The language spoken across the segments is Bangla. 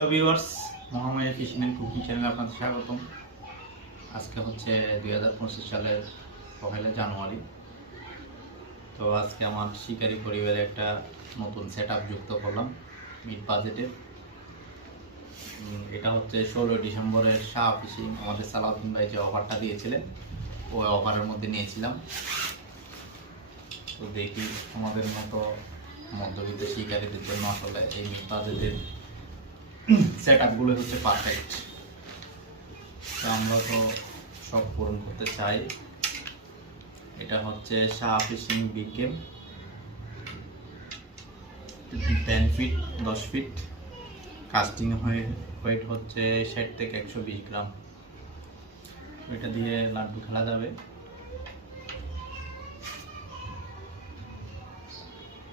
Viewers Mahamaya fishing and cooking চ্যানেলে আপনাদের স্বাগতম। আজকে হচ্ছে দুই হাজার পঁচিশ সালের পহেলা জানুয়ারি। তো আজকে আমার শিকারি পরিবারে একটা নতুন সেট যুক্ত করলাম মিড বাজেটের এটা হচ্ছে ষোলো ডিসেম্বরের শাহ ফিশিং। আমাদের সালাউদ্দিন ভাই যে অফারটা দিয়েছিলেন, ওই অফারের মধ্যে নিয়েছিলাম। তো দেখি আমাদের মতো মধ্যবিত্ত শিকারীদের জন্য আসলে এই মিড বাজেটের সেট আপগুলো হচ্ছে পারফেক্ট তো আমরা তো সব পূরণ করতে চাই। এটা হচ্ছে Shah fishing big game ten feet দশ ফিট কাস্টিং হয়ে ওয়েট হচ্ছে ষাট থেকে একশো বিশ গ্রাম। এটা দিয়ে লাড্ডু খেলা যাবে।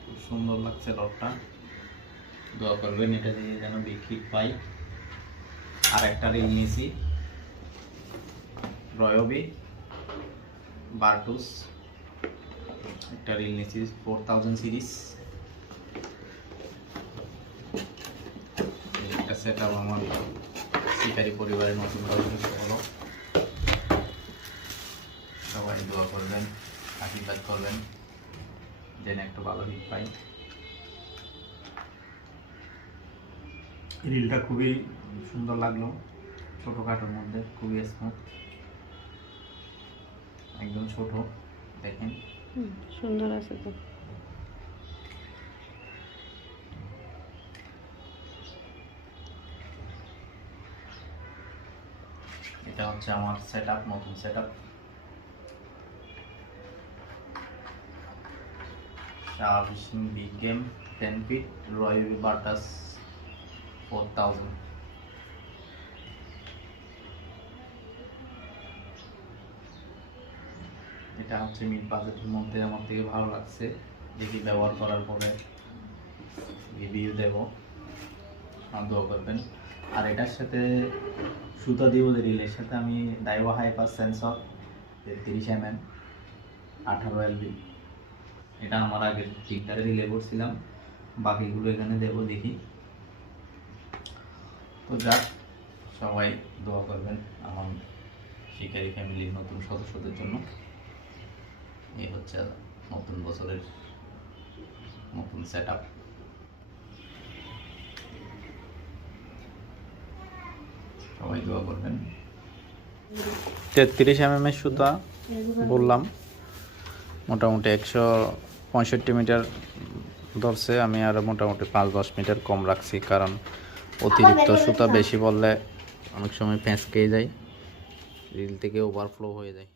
খুব সুন্দর লাগছে লটটা। দোয়া করবেন, এটা দিয়ে যেন বিক্রি পাই। আর একটা রিল নিয়েছি রয়বি বার্টুস। একটা রিল নিয়েছি ফোর থাউজেন্ড সিরিজ একটা সেট আপ আমার শিকারি পরিবারের নতুন হলো। সবাই দোয়া করবেন, আশীর্বাদ করবেন, যেন একটা ভালো হিট পাই। রিলটা খুবই সুন্দর লাগল ছোটোখাটোর মধ্যে খুবই স্মুথ একদম ছোট দেখেন। সুন্দর আছে তো। এটা হচ্ছে আমার সেট আপ নতুন set up big game ten feet রয় বাটাস ফোর থাউজেন্ড এটা হচ্ছে মিড বাজেটের মধ্যে আমার থেকে ভালো লাগছে। দেখি ব্যবহার করার পরে রিভিউ দেব সন্দেহ করবেন। আর এটার সাথে সুতা দিব রিলের সাথে আমি ডাইওয়া হাইপার সেন্সর তিরিশ এম এম আঠারো এলবি। এটা আমার আগে ঠিকঠাক রিলে করছিলাম। বাকিগুলো এখানে দেবো দেখি। তো যাক, সবাই দোয়া করবেন আমার শিকারি ফ্যামিলির নতুন সদস্যদের জন্য। এই হচ্ছে নতুন বছরের নতুন সেট সবাই দোয়া করবেন। তেত্রিশ এম এম এর সুতা বললাম। মোটামুটি একশো পঁয়ষট্টি মিটার ধরছে। আমি আর মোটামুটি পাঁচ দশ মিটার কম রাখছি, কারণ অতিরিক্ত সুতা বেশি বললে অনেক সময় পেঁচকে যায়। রিল থেকে ওভারফ্লো হয়ে যায়।